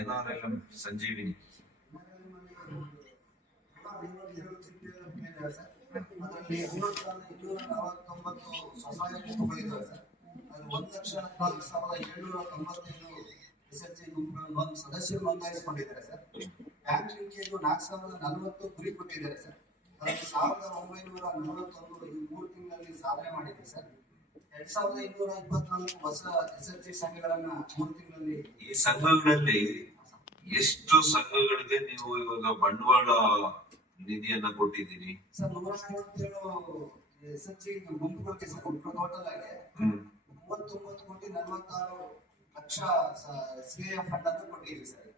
N ಸಂಜೀವಿನಿ. ಒಂದು ಲಕ್ಷ ನಾಲ್ಕು ಸಾವಿರದ ತೊಂಬತ್ತೈದು ಒಂದು ಸದಸ್ಯರು ಸರ್. ನಾಲ್ಕು ಸಾವಿರದ ಗುರಿ ಕೊಟ್ಟಿದ್ದಾರೆ ಸರ್ ಸಾವಿರದ ಒಂಬೈನೂರ ನಲವತ್ತೊಂದು ಈ ಮೂರು ತಿಂಗಳಲ್ಲಿ ಸಾಧನೆ ಮಾಡಿದೆ ಸರ್. ಎರಡ್ ಸಾವಿರದ ಇನ್ನೂರ ಇಪ್ಪತ್ನಾಲ್ಕು ಹೊಸ ಎಸ್ ಎಲ್ ಸಿ ಸಂಘಗಳನ್ನ ಮೂರು ತಿಂಗಳಲ್ಲಿ ಈ ಸಂಘಗಳಲ್ಲಿ ಎಷ್ಟು ಸಂಘಗಳಿಗೆ ನೀವು ಇವಾಗ ಬಂಡವಾಳ ನಿಧಿಯನ್ನ ಕೊಟ್ಟಿದ್ದೀರಿ? ಸರ್ ನೂರ ನಲವತ್ತೇಳು ಎಸ್ ಎಲ್ ಸಿ ಗುಂಪುಗಳಿಗೆ ಟೋಟಲ್ ಆಗಿ ಮೂವತ್ತೊಂಬತ್ತು ಕೋಟಿ ನಲವತ್ತಾರು ಲಕ್ಷ ಸಿ ಎ ಫಂಡ್ ಅಂತ ಕೊಟ್ಟಿದ್ದೀವಿ ಸರ್.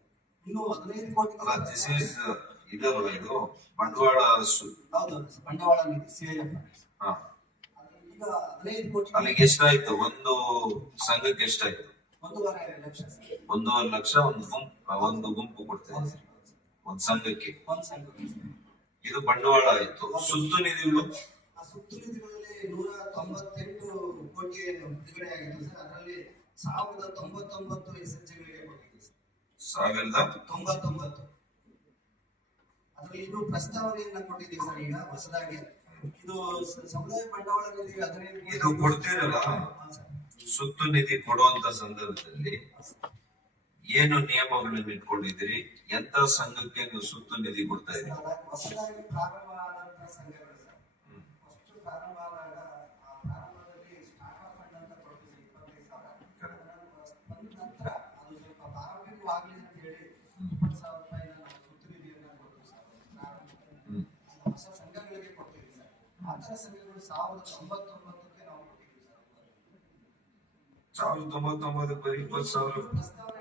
ಇನ್ನು ಹದಿನೈದು ಕೋಟಿ ಈಸ್ ಇದು? ಬಂಡವಾಳ ಹೌದು ಬಂಡವಾಳ ನಿಧಿ ಸಿ ಎ ಫಂಡ್ ಹಾ. ಈಗ ಹದಿನೈದು ಕೋಟಿ ಅಲ್ಲಿಗೆ ಎಷ್ಟಾಯ್ತು ಒಂದು ಸಂಘಕ್ಕೆ ಎಷ್ಟಾಯ್ತು ಒಂದೂವರೆ ಲಕ್ಷ ಒಂದು ಗುಂಪು ಒಂದು ಗುಂಪು ಕೊಡ್ತೇವೆ. ಒಂದು ಸಂಘಕ್ಕೆ. ಇದು ಬಂಡವಾಳ ಆಯ್ತು. ಸುತ್ತು ನಿಧಿಗಳು ಸುತ್ತು ನಿಧಿಗಳಲ್ಲಿ ನೂರ ತೊಂಬತ್ತೆಂಟು ಕೋಟಿ ಬಿಡುಗಡೆ ಆಗಿತ್ತು ಸರ್ ಅದರಲ್ಲಿ ಸಾವಿರದ ತೊಂಬತ್ತೊಂಬತ್ತು ಎಸ್ ಎಲ್ ಸಿಗಳಿಗೆ ಸಾವಿರದ ತೊಂಬತ್ತೊಂಬತ್ತು ಅದರಲ್ಲಿ ಪ್ರಸ್ತಾವನೆಯನ್ನ ಕೊಟ್ಟಿದ್ದೀವಿ ಸರ್ ಈಗ, ಹೊಸದಾಗಿ. ಇದು ಸಮುದಾಯ ಇದು ಕೊಡ್ತೀರಲ್ಲ? ಸುತ್ತು ನಿಧಿ ಕೊಡುವಂತ ಸಂದರ್ಭದಲ್ಲಿ ಏನು ನಿಯಮಗಳನ್ನು ಇಟ್ಕೊಂಡಿದ್ದೀರಿ? ಎಂತ ಸಂಘಕ್ಕೆ ನೀವು ಸುತ್ತು ನಿಧಿ ಕೊಡ್ತಾ ಇದ್ದೀರಿ? ಅದಾಗಿ ಹೊಸದಾಗಿ ಪ್ರಾರಂಭ ಸಂಘಗಳು ಸರ್. ಹ್ಮ್. ಫಸ್ಟ್ ಪ್ರಾರಂಭ ಆದಾಗ ಆ ಪ್ರಾರಂಭದಲ್ಲಿ ಸ್ಟಾರ್ಟ್ ಫಂಡ್ ಅಂತ ಕೊಡ್ತೀವಿ ಸರ್ ಇಪ್ಪತ್ತೈದು ಸಾವಿರ. ಅದನ್ನ ಬಂದ ನಂತರ ಅದು ಸ್ವಲ್ಪ ಪ್ರಾರಂಭಿಕವಾಗಲಿ ಅಂತ ಹೇಳಿ ಇಪ್ಪತ್ತು ಸಾವಿರ ರೂಪಾಯಿನ ನಾವು ಸುತ್ತು ನಿಧಿಯನ್ನ ಕೊಡ್ತೀವಿ ಸರ್ ಪ್ರಾರಂಭದಲ್ಲಿ. ಹ್ಮ್. ಹೊಸ ಸಂಘಗಳಿಗೆ ಕೊಡ್ತೀವಿ ಸರ್ ಆ ಥರ ಸಂಘಗಳು ಸಾವಿರದ ತೊಂಬತ್ತೊಂಬತ್ತಕ್ಕೆ ನಾವು ಸಾವಿರದ ತೊಂಬತ್ತೊಂಬತ್ತು ಬರೀ ಇಪ್ಪತ್ತು ಸಾವಿರ.